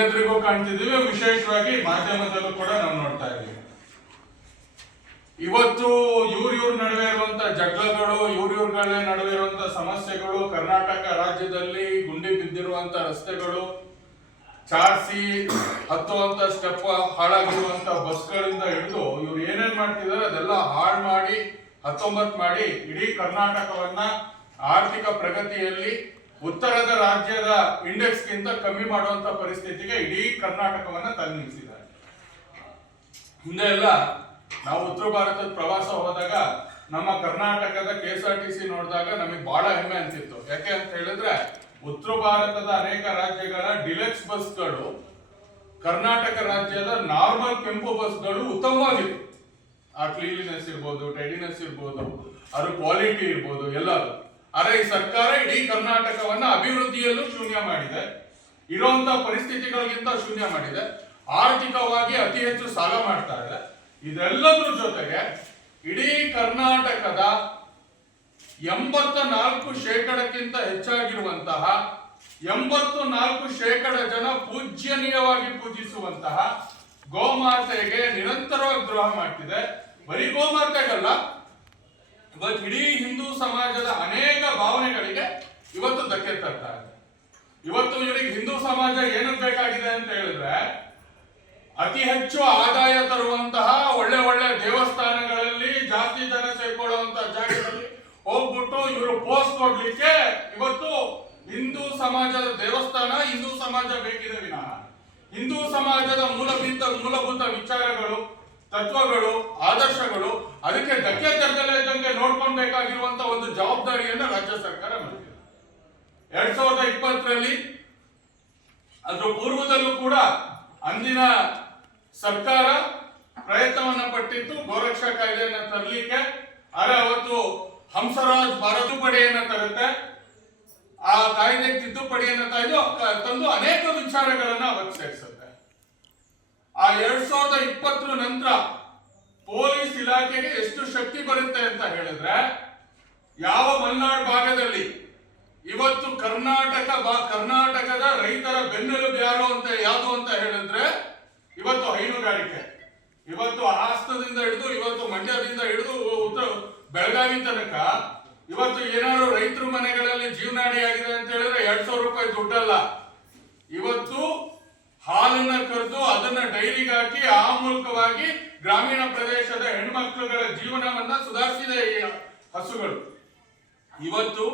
ಎದುರಿಗೂ ಕಾಣ್ತಿದ್ದೀವಿ, ವಿಶೇಷವಾಗಿ ಮಾಧ್ಯಮದಲ್ಲೂ ಕೂಡ ನಾವು ನೋಡ್ತಾ ಇದ್ದೀವಿ. ಇವತ್ತು ಇವ್ರ ನಡುವೆ ಇರುವಂತ ಜಗಳಗಳು, ಇವ್ರಗಳ ನಡುವೆ ಇರುವಂತ ಸಮಸ್ಯೆಗಳು, ಕರ್ನಾಟಕ ರಾಜ್ಯದಲ್ಲಿ ಗುಂಡಿ ಬಿದ್ದಿರುವಂತ ರಸ್ತೆಗಳು, ಚಾರ್ಸಿ ಹತ್ತುವಂತ ಸ್ಟೆಪ್ ಹಾಳಾಗಿರುವಂತ ಬಸ್ಗಳಿಂದ ಹಿಡಿದು ಇವ್ರು ಏನೇನ್ ಮಾಡ್ತಿದಾರೆ ಅದೆಲ್ಲ ಹಾಳು ಮಾಡಿ 19 ಮಾಡಿ ಇಡೀ ಕರ್ನಾಟಕವನ್ನ ಆರ್ಥಿಕ ಪ್ರಗತಿಯಲ್ಲಿ ಉತ್ತರದ ರಾಜ್ಯದ ಇಂಡೆಕ್ಸ್ ಗಿಂತ ಕಮ್ಮಿ ಮಾಡುವಂತ ಪರಿಸ್ಥಿತಿಗೆ ಇಡೀ ಕರ್ನಾಟಕವನ್ನ ತಂದು ನಿಲ್ಲಿಸಿದ್ದಾರೆ. ಹಿಂದೆ ಎಲ್ಲ ನಾವು ಉತ್ತರ ಭಾರತದ ಪ್ರವಾಸ ಹೋದಾಗ ನಮ್ಮ ಕರ್ನಾಟಕದ KSRTC ನೋಡಿದಾಗ ನಮಗೆ ಬಹಳ ಹೆಮ್ಮೆ ಅನ್ಸಿತ್ತು. ಯಾಕೆ ಅಂತ ಹೇಳಿದ್ರೆ ಉತ್ತರ ಭಾರತದ ಅನೇಕ ರಾಜ್ಯಗಳ ಡಿಲೆಕ್ಸ್ ಬಸ್ಗಳು ಕರ್ನಾಟಕ ರಾಜ್ಯದ ನಾರ್ಮಲ್ ಕೆಂಪು ಬಸ್ಗಳು ಉತ್ತಮವಾಗಿತ್ತು. ಆ ಕ್ಲೀನ್ಲಿನೆಸ್ ಇರ್ಬೋದು, ಟೈಡಿನೆಸ್ ಇರ್ಬೋದು, ಅದ್ರ ಕ್ವಾಲಿಟಿ ಇರ್ಬೋದು, ಎಲ್ಲರೂ. ಆದ್ರೆ ಈ ಸರ್ಕಾರ ಇಡೀ ಕರ್ನಾಟಕವನ್ನ ಅಭಿವೃದ್ಧಿಯಲ್ಲೂ ಶೂನ್ಯ ಮಾಡಿದೆ, ಇರುವಂತ ಪರಿಸ್ಥಿತಿಗಳಿಗಿಂತ ಶೂನ್ಯ ಮಾಡಿದೆ, ಆರ್ಥಿಕವಾಗಿ ಅತಿ ಹೆಚ್ಚು ಸಾಲ ಮಾಡ್ತಾ ಇದೆ. ಇದೆಲ್ಲದ್ರ ಜೊತೆಗೆ ಇಡೀ ಕರ್ನಾಟಕದ 84% ಹೆಚ್ಚಾಗಿರುವಂತಹ 84% ಜನ ಪೂಜ್ಯನೀಯವಾಗಿ ಪೂಜಿಸುವಂತಹ ಗೋಮಾತೆಗೆ ನಿರಂತರವಾಗಿ ದ್ರೋಹ ಮಾಡ್ತಿದೆ. ಬರೀ ಗೋಮಾತೆಗಲ್ಲ, ಇವತ್ತು ಇಡೀ ಹಿಂದೂ ಸಮಾಜದ ಅನೇಕ ಭಾವನೆಗಳಿಗೆ ಇವತ್ತು ಧಕ್ಕೆ ತರ್ತಾ ಇದೆ. ಇವತ್ತು ಇವರಿಗೆ ಹಿಂದೂ ಸಮಾಜ ಏನಕ್ಕೆ ಬೇಕಾಗಿದೆ ಅಂತ ಹೇಳಿದ್ರೆ, ಅತಿ ಹೆಚ್ಚು ಆದಾಯ ತರುವಂತಹ ಒಳ್ಳೆ ಒಳ್ಳೆ ದೇವಸ್ಥಾನಗಳಲ್ಲಿ ಜಾಸ್ತಿ ಜನ ಸೇರ್ಕೊಳ್ಳುವಂತಹ ಜಾಗದಲ್ಲಿ ಹೋಗ್ಬಿಟ್ಟು ಇವರು ಪೋಸ್ಟ್ ಕೊಡ್ಲಿಕ್ಕೆ ಇವತ್ತು ಹಿಂದೂ ಸಮಾಜದ ದೇವಸ್ಥಾನ, ಹಿಂದೂ ಸಮಾಜ ಬೇಕಿದೆ ವಿನಃ ಹಿಂದೂ ಸಮಾಜದ ಮೂಲಭೂತ ವಿಚಾರಗಳು, ತತ್ವಗಳು, ಆದರ್ಶಗಳು ಅದಕ್ಕೆ ಧಕ್ಕೆ ತರದಲ್ಲೇ ಇದ್ದಂಗೆ ನೋಡ್ಕೊಳ್ಬೇಕಾಗಿರುವಂತ ಒಂದು ಜವಾಬ್ದಾರಿಯನ್ನು ರಾಜ್ಯ ಸರ್ಕಾರ ಮಾಡಿದೆ. 2020ರಲ್ಲಿ ಅದ್ರ ಪೂರ್ವದಲ್ಲೂ ಕೂಡ ಅಂದಿನ ಸರ್ಕಾರ ಪ್ರಯತ್ನವನ್ನ ಪಟ್ಟಿತ್ತು ಗೋರಕ್ಷಾ ಕಾಯ್ದೆಯನ್ನ ತರಲಿಕ್ಕೆ. ಆದ್ರೆ ಅವತ್ತು ಹಂಸರಾಜ್ ತಿದ್ದುಪಡಿಯನ್ನ ತರುತ್ತೆ. ಆ ಕಾಯ್ದೆ ತಿದ್ದುಪಡಿಯನ್ನ ತಂದು ಅನೇಕ ವಿಚಾರಗಳನ್ನ ಅವತ್ತು ಸೇರಿಸುತ್ತೆ. ಆ 2020 ನಂತರ ಪೊಲೀಸ್ ಇಲಾಖೆಗೆ ಎಷ್ಟು ಶಕ್ತಿ ಬರುತ್ತೆ ಅಂತ ಹೇಳಿದ್ರೆ, ಯಾವ ಮಲೆನಾಡು ಭಾಗದಲ್ಲಿ ಇವತ್ತು ಕರ್ನಾಟಕದ ರೈತರ ಬೆನ್ನೆಲುಬು ಯಾವುದು ಅಂತ ಹೇಳಿದ್ರೆ ಇವತ್ತು ಹೈನುಗಾರಿಕೆ. ಇವತ್ತು ಹಾಸನದಿಂದ ಹಿಡಿದು ಇವತ್ತು ಮಂಡ್ಯದಿಂದ ಹಿಡಿದು ಬೆಳಗಾವಿ ತನಕ ಇವತ್ತು ಏನಾದ್ರು ರೈತರ ಮನೆಗಳಲ್ಲಿ ಜೀವನಾಡಿಯಾಗಿದೆ ಅಂತ ಹೇಳಿದ್ರೆ 2,000 ರೂಪಾಯಿ ದುಡ್ಡಲ್ಲ. ಇವತ್ತು ಹಾಲನ್ನ ಕರೆದು ಅದನ್ನ ಡೈರಿಗೆ ಹಾಕಿ ಆ ಮೂಲಕವಾಗಿ ಗ್ರಾಮೀಣ ಪ್ರದೇಶದ ಹೆಣ್ಮಕ್ಳುಗಳ ಜೀವನವನ್ನ ಸುಧಾರಿಸಿದೆ ಈ ಹಸುಗಳು. ಇವತ್ತು